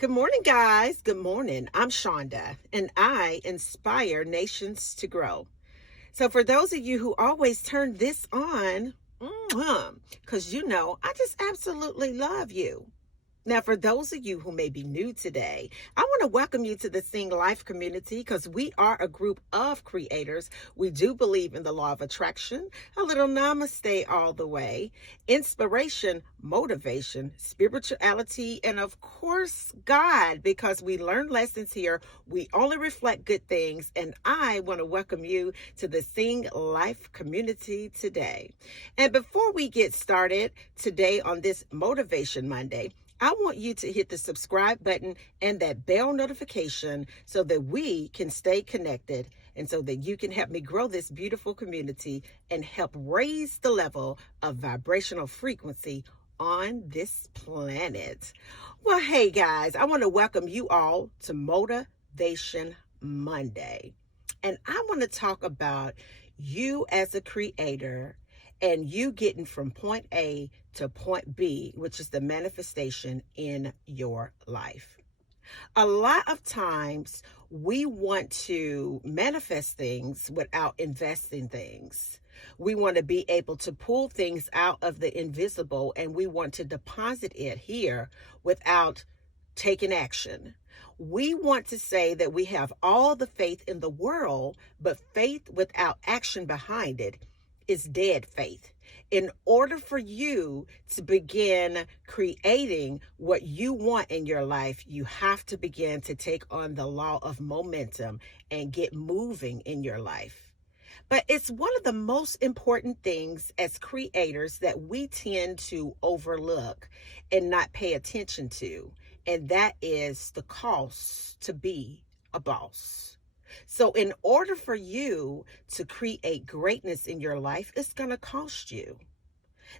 Good morning, guys. Good morning. I'm Shonda, and I inspire nations to grow. So, for those of you who always turn this on, because I just absolutely love you. Now, for those of you who may be new today, I want to welcome you to the Sing Life community because we are a group of creators. We do believe in the law of attraction, a little namaste all the way, inspiration, motivation, spirituality, and of course, God, because we learn lessons here. We only reflect good things. And I want to welcome you to the Sing Life community today. And before we get started today on this Motivation Monday, I want you to hit the subscribe button and that bell notification so that we can stay connected and so that you can help me grow this beautiful community and help raise the level of vibrational frequency on this planet. Well, hey guys, I want to welcome you all to Motivation Monday. And I want to talk about you as a creator and you getting from point A to point B, which is the manifestation in your life. A lot of times we want to manifest things without investing things. We want to be able to pull things out of the invisible and we want to deposit it here without taking action. We want to say that we have all the faith in the world, but faith without action behind it is dead faith. In order for you to begin creating what you want in your life, you have to begin to take on the law of momentum and get moving in your life. But it's one of the most important things as creators that we tend to overlook and not pay attention to, and that is the cost to be a boss. So, in order for you to create greatness in your life, it's going to cost you.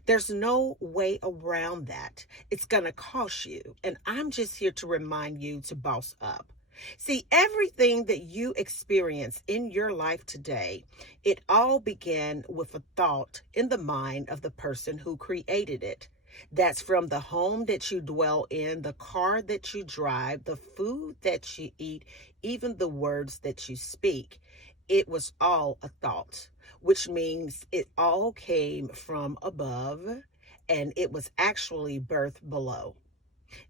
There's no way around that. It's going to cost you. And I'm just here to remind you to boss up. See, everything that you experience in your life today, it all began with a thought in the mind of the person who created it. That's from the home that you dwell in, the car that you drive, the food that you eat, even the words that you speak. It was all a thought, which means it all came from above and it was actually birthed below.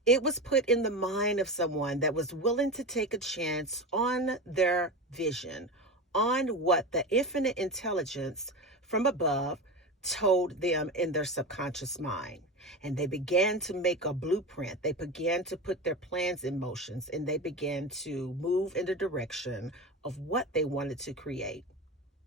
It was put in the mind of someone that was willing to take a chance on their vision, on what the infinite intelligence from above told them in their subconscious mind. And they began to make a blueprint. They began to put their plans in motions and they began to move in the direction of what they wanted to create.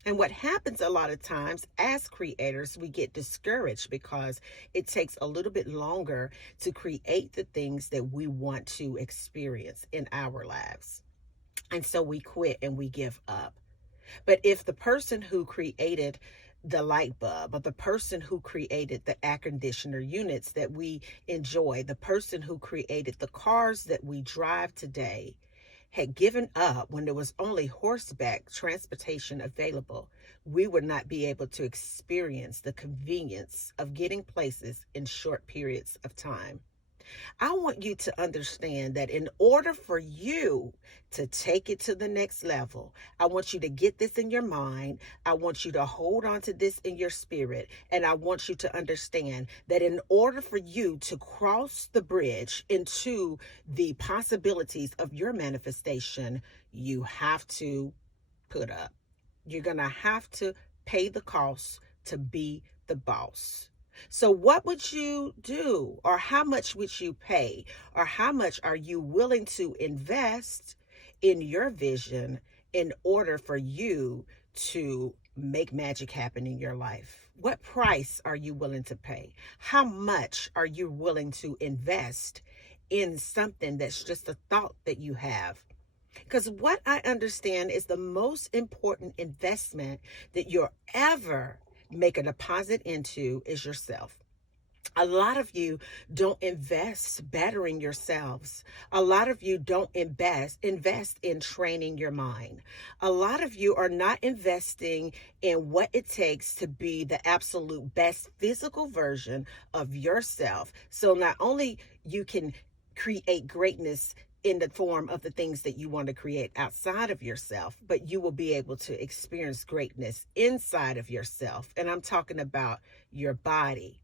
And what happens a lot of times as creators, we get discouraged because it takes a little bit longer to create the things that we want to experience in our lives. And so we quit and we give up. But if the person who created the light bulb or the person who created the air conditioner units that we enjoy, the person who created the cars that we drive today, had given up when there was only horseback transportation available, we would not be able to experience the convenience of getting places in short periods of time. I want you to understand that in order for you to take it to the next level, I want you to get this in your mind. I want you to hold on to this in your spirit. And I want you to understand that in order for you to cross the bridge into the possibilities of your manifestation, you have to put up. You're going to have to pay the cost to be the boss. So, what would you do, or how much would you pay, or how much are you willing to invest in your vision in order for you to make magic happen in your life? What price are you willing to pay? How much are you willing to invest in something that's just a thought that you have? Because what I understand is the most important investment that you'll ever make a deposit into is yourself. A lot of you don't invest bettering yourselves. A lot of you don't invest in training your mind. A lot of you are not investing in what it takes to be the absolute best physical version of yourself. So not only you can create greatness in the form of the things that you want to create outside of yourself, but you will be able to experience greatness inside of yourself. And I'm talking about your body.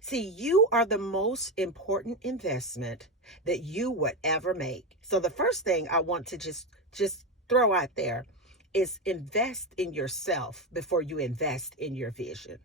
See, you are the most important investment that you would ever make. So the first thing I want to just throw out there is invest in yourself before you invest in your vision.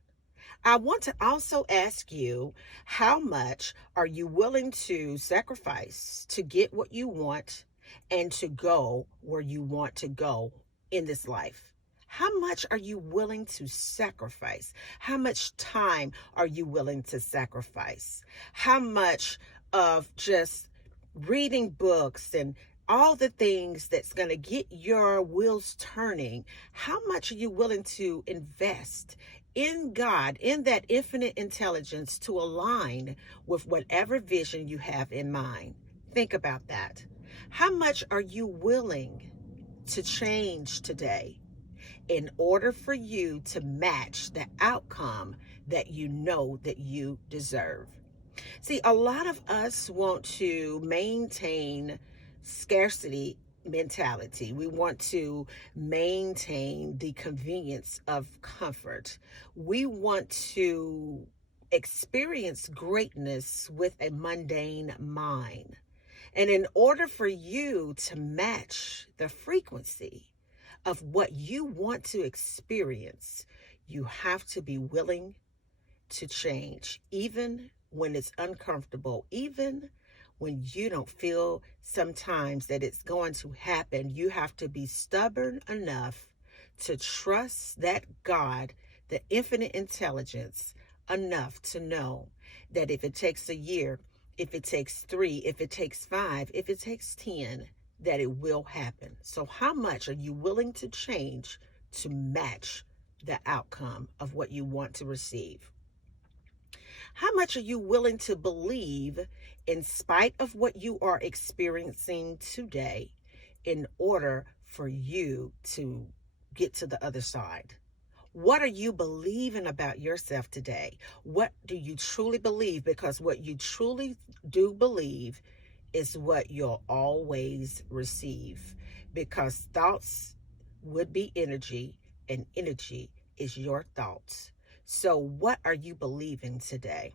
I want to also ask you, how much are you willing to sacrifice to get what you want and to go where you want to go in this life? How much are you willing to sacrifice? How much time are you willing to sacrifice? How much of just reading books and all the things that's going to get your wheels turning, how much are you willing to invest in God, in that infinite intelligence, to align with whatever vision you have in mind? Think about that. How much are you willing to change today in order for you to match the outcome that you know that you deserve? See, a lot of us want to maintain scarcity mentality. We want to maintain the convenience of comfort. We want to experience greatness with a mundane mind. And in order for you to match the frequency of what you want to experience, you have to be willing to change, even when it's uncomfortable, even when you don't feel sometimes that it's going to happen. You have to be stubborn enough to trust that God, the infinite intelligence, enough to know that if it takes a year, if it takes 3, if it takes 5, if it takes 10, that it will happen. So how much are you willing to change to match the outcome of what you want to receive? How much are you willing to believe in spite of what you are experiencing today in order for you to get to the other side? What are you believing about yourself today? What do you truly believe? Because what you truly do believe is what you'll always receive. Because thoughts would be energy, and energy is your thoughts. So what are you believing today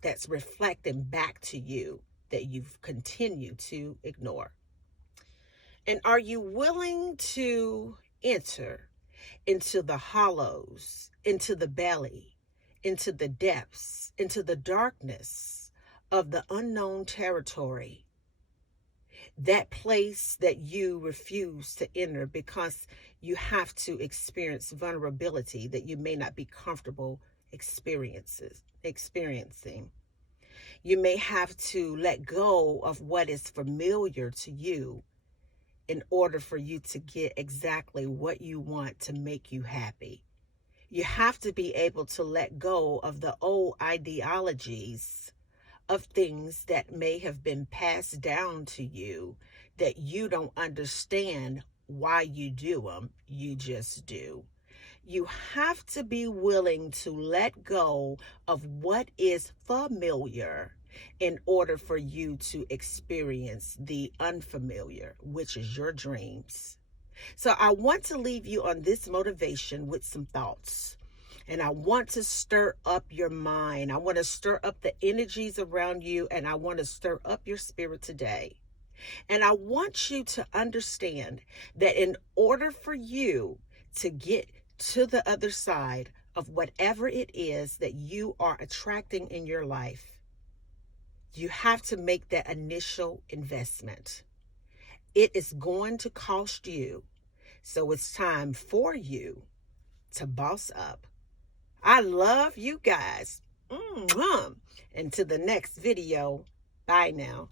that's reflecting back to you that you've continued to ignore? And are you willing to enter into the hollows, into the belly, into the depths, into the darkness of the unknown territory, that place that you refuse to enter because you have to experience vulnerability that you may not be comfortable experiencing? You may have to let go of what is familiar to you in order for you to get exactly what you want to make you happy. You have to be able to let go of the old ideologies of things that may have been passed down to you that you don't understand why you do them. You just do. You have to be willing to let go of what is familiar in order for you to experience the unfamiliar, which is your dreams. So I want to leave you on this motivation with some thoughts. And I want to stir up your mind. I want to stir up the energies around you, and I want to stir up your spirit today. And I want you to understand that in order for you to get to the other side of whatever it is that you are attracting in your life, you have to make that initial investment. It is going to cost you. So it's time for you to boss up. I love you guys. Until the next video. Bye now.